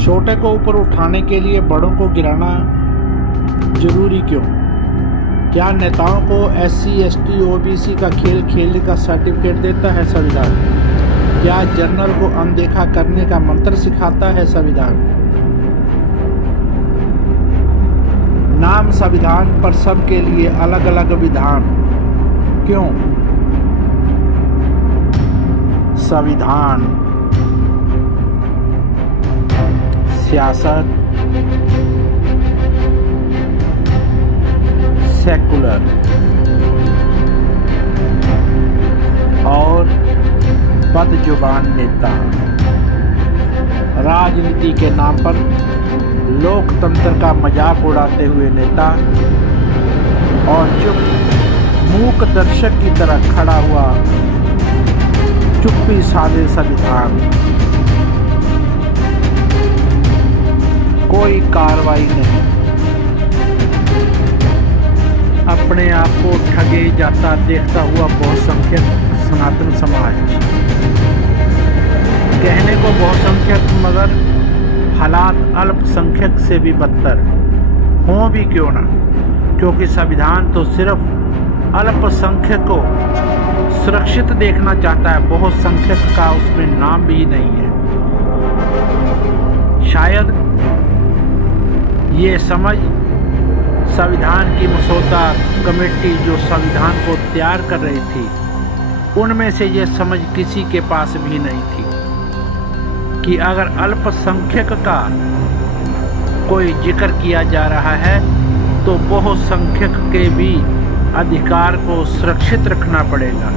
छोटे को ऊपर उठाने के लिए बड़ों को गिराना जरूरी क्यों? क्या नेताओं को SC ST OBC का खेल खेलने का सर्टिफिकेट देता है संविधान? क्या जनरल को अनदेखा करने का मंत्र सिखाता है संविधान? नाम संविधान पर सबके लिए अलग अलग विधान क्यों? संविधान, सियासत, सेकुलर और बदजुबान नेता, राजनीति के नाम पर लोकतंत्र का मजाक उड़ाते हुए नेता और चुप मूक दर्शक की तरह खड़ा हुआ चुप्पी साधे संविधान। कोई कार्रवाई नहीं। अपने आप को ठगे जाता देखता हुआ बहुसंख्यक सनातन समाज, कहने को बहुसंख्यक मगर हालात अल्पसंख्यक से भी बदतर हों भी क्यों ना, क्योंकि संविधान तो सिर्फ अल्पसंख्यक को सुरक्षित देखना चाहता है, बहुसंख्यक का उसमें नाम भी नहीं है। शायद ये समझ संविधान की मसौदा कमेटी जो संविधान को तैयार कर रही थी, उनमें से ये समझ किसी के पास भी नहीं थी कि अगर अल्पसंख्यक का कोई जिक्र किया जा रहा है तो बहुसंख्यक के भी अधिकार को सुरक्षित रखना पड़ेगा।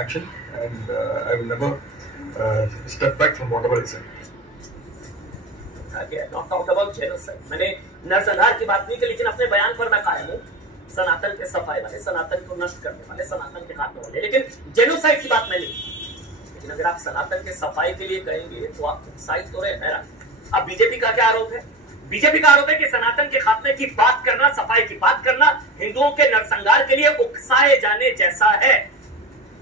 Action, and I will never step back from whatever I said. Not talked about genocide. मैंने नरसंहार की बात नहीं की, लेकिन अपने बयान पर मैं कायम हूँ। सनातन के सफाई वाले, सनातन को नष्ट करने वाले, सनातन के खात्मे वाले, लेकिन जेनोसाइड की बात मैं नहीं। लेकिन अगर आप सनातन के सफाई के लिए कहेंगे तो आप उत्साहित हो रहे हैं। अब बीजेपी का क्या आरोप है? बीजेपी का आरोप है कि सनातन के खात्मे की बात करना, सफाई की बात करना हिंदुओं के नरसंहार के लिए उकसाए जाने जैसा है।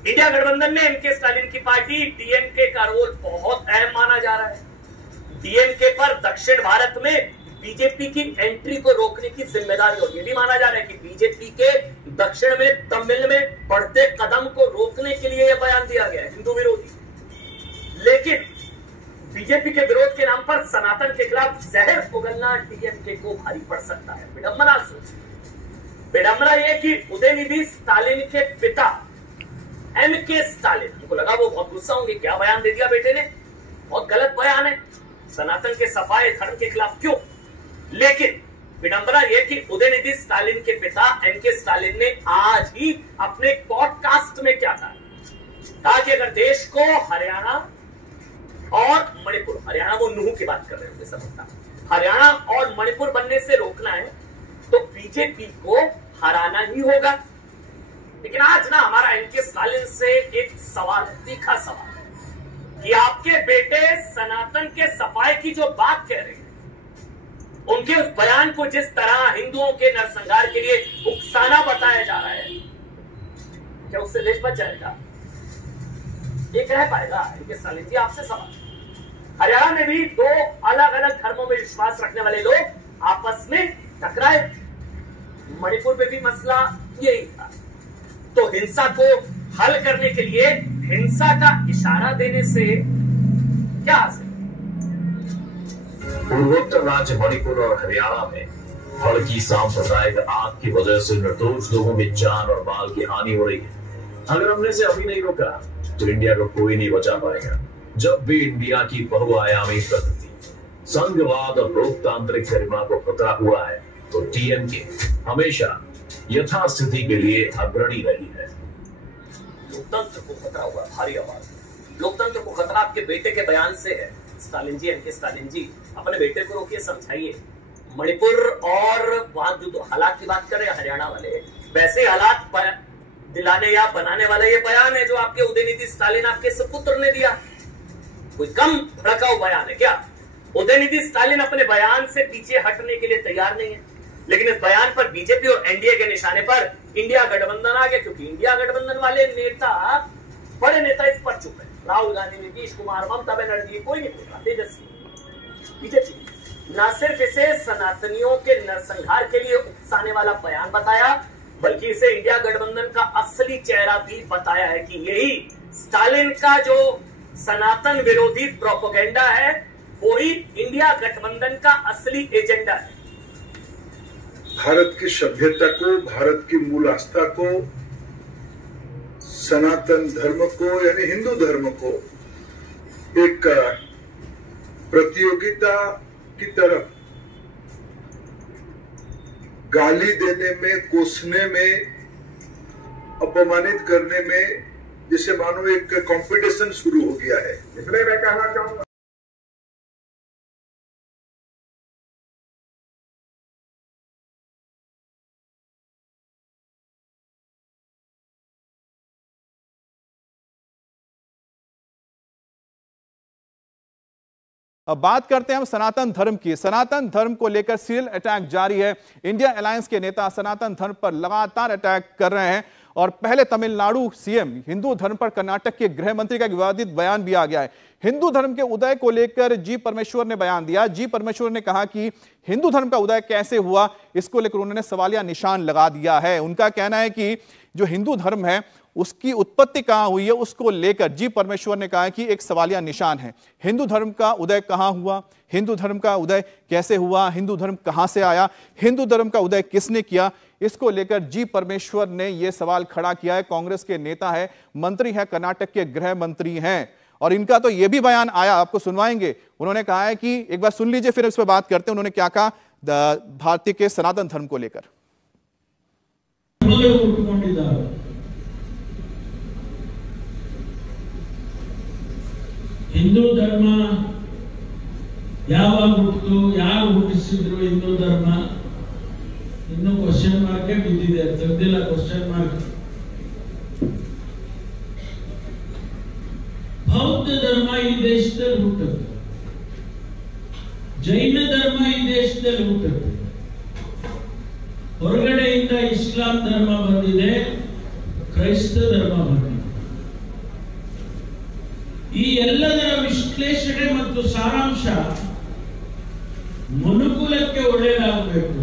इंडिया गठबंधन में एमके स्टालिन की पार्टी डीएमके का रोल बहुत अहम माना जा रहा है। डीएमके पर दक्षिण भारत में बीजेपी की एंट्री को रोकने की जिम्मेदारी, और यह भी माना जा रहा है कि बीजेपी के दक्षिण में तमिल में बढ़ते कदम को रोकने के लिए यह बयान दिया गया है, हिंदू विरोधी। लेकिन बीजेपी के विरोध के नाम पर सनातन के खिलाफ जहर उगलना डीएमके को भारी पड़ सकता है। विडंबना सोचिए, विडंबना यह कि उदयनिधि स्टालिन के पिता एमके स्टालिन, उनको लगा वो बहुत गुस्सा होंगे, क्या बयान दे दिया बेटे ने, बहुत गलत बयान है, सनातन के सफाई धर्म के खिलाफ क्यों। लेकिन विडंबना यह कि उदयनिधि स्टालिन के पिता एमके स्टालिन ने आज ही अपने पॉडकास्ट में क्या कहा कि अगर देश को हरियाणा और मणिपुर, हरियाणा वो नूह की बात कर रहे होंगे समझता, हरियाणा और मणिपुर बनने से रोकना है तो बीजेपी को हराना ही होगा। लेकिन आज ना हमारा एमके स्टालिन से एक सवाल है, तीखा सवाल, कि आपके बेटे सनातन के सफाई की जो बात कह रहे हैं, उनके उस बयान को जिस तरह हिंदुओं के नरसंहार के लिए उकसाना बताया जा रहा है, क्या उससे देश बच जाएगा? ये कह पाएगा एमके स्टालिन जी? आपसे सवाल। हरियाणा में भी दो अलग अलग धर्मों में विश्वास रखने वाले लोग आपस में टकराए, मणिपुर में भी मसला यही था। तो हिंसा को हल करने के लिए हिंसा का इशारा देने से क्या हासिल? पूर्वोत्तर राज्य मणिपुर और हरियाणा में भड़की सांप्रदायिक आग की वजह से निर्दोष लोगों में जान और माल की हानि हो रही है। अगर हमने से अभी नहीं रोका तो इंडिया को कोई नहीं बचा पाएगा। जब भी इंडिया की बहुआयामी प्रकृति, संघवाद और लोकतांत्रिक गरिमा को खतरा हुआ है तो डीएमके हमेशा यथास्थिति के लिए अग्रणी रही है। लोकतंत्र को खतरा हुआ भारी आवाज। लोकतंत्र को खतरा आपके बेटे के बयान से है। स्टालिन जी, एनके स्टालिन जी, अपने बेटे को रोकिए, समझाइए। मणिपुर और वहां जो हालात की बात कर रहे हैं हरियाणा वाले, वैसे हालात दिलाने या बनाने वाला ये बयान है जो आपके उदयनिधि स्टालिन आपके सुपुत्र ने दिया। कोई कम भड़काऊ बयान है क्या? उदयनिधि स्टालिन अपने बयान से पीछे हटने के लिए तैयार नहीं है, लेकिन इस बयान पर बीजेपी और एनडीए के निशाने पर इंडिया गठबंधन आ गया, क्योंकि इंडिया गठबंधन वाले नेता, बड़े नेता इस पर चुप है। राहुल गांधी, नीतीश कुमार, ममता बनर्जी, कोई नहीं बोल रहा। तेजस्वी, बीजेपी न सिर्फ इसे सनातनियों के नरसंहार के लिए उकसाने वाला बयान बताया, बल्कि इसे इंडिया गठबंधन का असली चेहरा भी बताया है कि यही स्टालिन का जो सनातन विरोधी प्रोपेगेंडा है, वही इंडिया गठबंधन का असली एजेंडा है। भारत की सभ्यता को, भारत की मूल आस्था को, सनातन धर्म को यानी हिंदू धर्म को एक प्रतियोगिता की तरफ गाली देने में, कोसने में, अपमानित करने में, जैसे मानो एक कंपटीशन शुरू हो गया है। इसलिए मैं कहना चाहूंगा, अब बात करते हैं हम सनातन धर्म की। सनातन धर्म को लेकर सीरियल अटैक जारी है। इंडिया अलायंस के नेता सनातन धर्म पर लगातार अटैक कर रहे हैं और पहले तमिलनाडु सीएम, हिंदू धर्म पर कर्नाटक के गृह मंत्री का विवादित बयान भी आ गया है। हिंदू धर्म के उदय को लेकर जी परमेश्वर ने बयान दिया। जी परमेश्वर ने कहा कि हिंदू धर्म का उदय कैसे हुआ, इसको लेकर उन्होंने सवालिया निशान लगा दिया है। उनका कहना है कि जो हिंदू धर्म है उसकी उत्पत्ति कहां हुई है, उसको लेकर जी परमेश्वर ने कहा कि एक सवालिया निशान है। हिंदू धर्म का उदय कहां हुआ, हिंदू धर्म का उदय कैसे हुआ, हिंदू धर्म कहां से आया, हिंदू धर्म का उदय किसने किया, इसको लेकर जी परमेश्वर ने यह सवाल खड़ा किया है। कांग्रेस के नेता है, मंत्री है, कर्नाटक के गृह मंत्री हैं और इनका तो यह भी बयान आया, आपको सुनवाएंगे। उन्होंने कहा है कि एक बार सुन लीजिए, फिर इस पर बात करते हैं उन्होंने क्या कहा भारतीय के सनातन धर्म को लेकर। ಹಿಂದೂ ಧರ್ಮ ಯಾವಾಗ ಹುಟ್ಟಿತು, ಯಾರು ಹುಟ್ಟಿಸಿದ್ರು ಹಿಂದೂ ಧರ್ಮ, ಇನ್ನೂ ಕ್ವಶನ್ ಮಾರ್ಕ್ ಬಿದ್ದಿದೆ, ತೆಗೆದಿಲ್ಲ ಕ್ವಶನ್ ಮಾರ್ಕ್. ಬೌದ್ಧ ಧರ್ಮ ಈ ದೇಶದಲ್ಲಿ ಹುಟ್ಟುತ್ತೆ, ಜೈನ ಧರ್ಮ ಈ ದೇಶದಲ್ಲಿ ಹುಟ್ಟುತ್ತೆ, ಹೊರಗಡೆಯಿಂದ ಇಸ್ಲಾಂ ಧರ್ಮ ಬಂದಿದೆ, ಕ್ರೈಸ್ತ ಧರ್ಮ ಬಂದಿದೆ. ಈ ಎಲ್ಲದರ ವಿಶ್ಲೇಷಣೆ ಮತ್ತು ಸಾರಾಂಶ ಮನುಕುಲಕ್ಕೆ ಒಳ್ಳೆಯದಾಗಬೇಕು.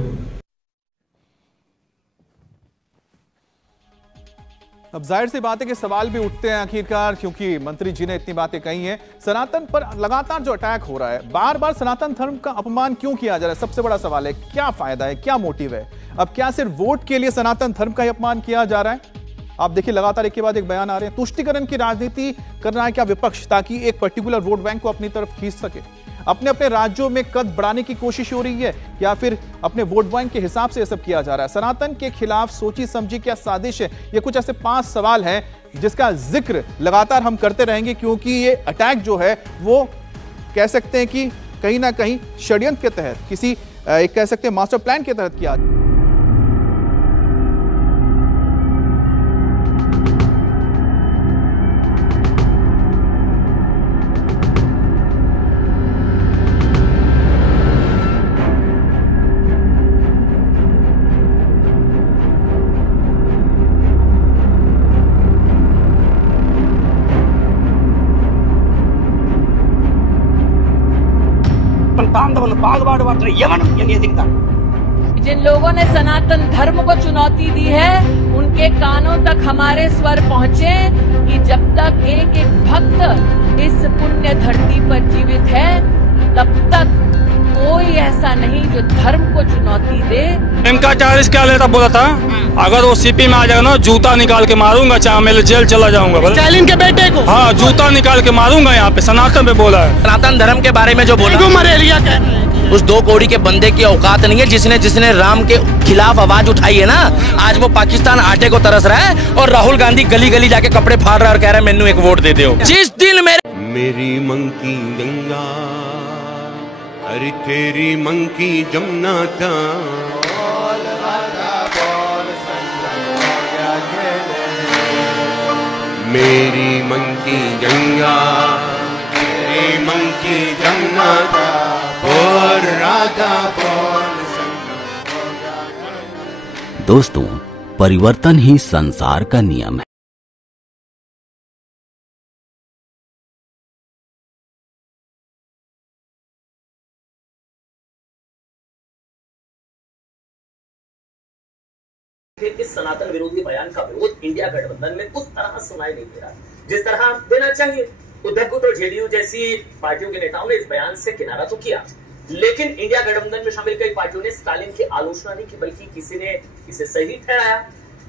अब जाहिर सी बात है कि सवाल भी उठते हैं आखिरकार, क्योंकि मंत्री जी ने इतनी बातें कही हैं। सनातन पर लगातार जो अटैक हो रहा है, बार बार सनातन धर्म का अपमान क्यों किया जा रहा है, सबसे बड़ा सवाल है। क्या फायदा है, क्या मोटिव है? अब क्या सिर्फ वोट के लिए सनातन धर्म का ही अपमान किया जा रहा है? आप देखिए लगातार एक के बाद एक बयान आ रहे हैं। तुष्टिकरण की राजनीति कर रहा है क्या विपक्ष, ताकि एक पर्टिकुलर वोट बैंक को अपनी तरफ खींच सके? अपने अपने राज्यों में कद बढ़ाने की कोशिश हो रही है या फिर अपने वोट बैंक के हिसाब से यह सब किया जा रहा है? सनातन के खिलाफ सोची समझी क्या साजिश है? ये कुछ ऐसे 5 सवाल हैं जिसका जिक्र लगातार हम करते रहेंगे, क्योंकि ये अटैक जो है वो कह सकते हैं कि कहीं ना कहीं षड्यंत्र के तहत, किसी एक कह सकते हैं मास्टर प्लान के तहत किया। जिन लोगों ने सनातन धर्म को चुनौती दी है, उनके कानों तक हमारे स्वर पहुंचे कि जब तक एक एक भक्त इस पुण्य धरती पर जीवित है, तब तक कोई ऐसा नहीं जो धर्म को चुनौती दे। इनका चार्ज क्या लेता बोला था, अगर वो सीपी में आ जाएगा ना, जूता निकाल के मारूंगा, चाहे मैं जेल चला जाऊंगा। स्टालिन के बेटे को हाँ, जूता निकाल के मारूंगा। यहाँ पे सनातन पे बोला है, सनातन धर्म के बारे में जो बोला, मलेरिया कह रहे हैं उस 2 कौड़ी के बंदे की औकात नहीं है जिसने राम के खिलाफ आवाज उठाई है ना। आज वो पाकिस्तान आटे को तरस रहा है और राहुल गांधी गली गली जाके कपड़े फाड़ रहा है और कह रहा है मैनू एक वोट दे दो। जिस दिन मेरी मंकी गंगा अरे तेरी मंकी जमुना था, मेरी मंकी गंगा तेरी मंकी जमुना था और राधा दोस्तों, परिवर्तन ही संसार का नियम है। इस सनातन विरोधी बयान का विरोध इंडिया गठबंधन में उस तरह सुनाई नहीं दे रहा जिस तरह देना चाहिए। उद्धव गुट और जेडीयू जैसी पार्टियों के नेताओं ने इस बयान से किनारा तो किया, लेकिन इंडिया गठबंधन में शामिल कई पार्टियों ने स्टालिन की आलोचना नहीं की, बल्कि किसी ने इसे सही ठहराया,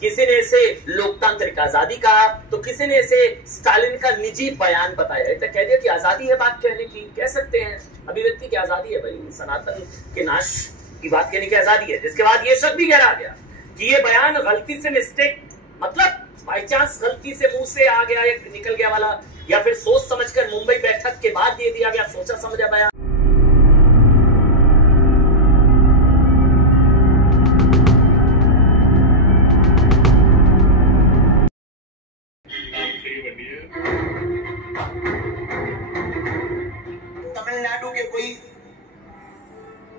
किसी ने इसे लोकतांत्रिक आजादी कहा, तो किसी ने इसे स्टालिन का निजी बयान बताया। तो कह दिया कि आजादी है बात कहने की, कह सकते हैं, अभिव्यक्ति की आजादी है भाई, सनातन के नाश की बात कहने की आजादी है। जिसके बाद ये शब्द भी गहरा गया कि ये बयान गलती से मिस्टेक, मतलब बाई चांस गलती से मुंह से आ गया, एक निकल गया वाला, या फिर सोच समझकर मुंबई बैठक के बाद दे दिया गया सोचा समझा बयान। तमिलनाडु के कोई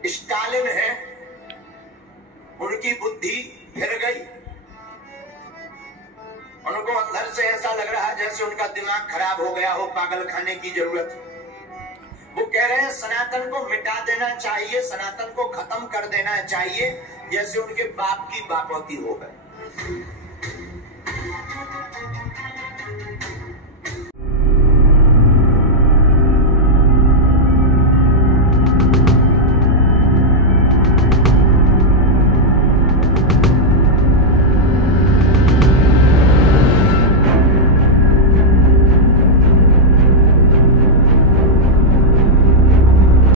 स्टालिन है, उनकी बुद्धि फिर गई, उनको अंदर से ऐसा लग रहा है जैसे उनका दिमाग खराब हो गया हो, पागल खाने की जरूरत। वो कह रहे हैं सनातन को मिटा देना चाहिए, सनातन को खत्म कर देना चाहिए, जैसे उनके बाप की बापौती हो गए।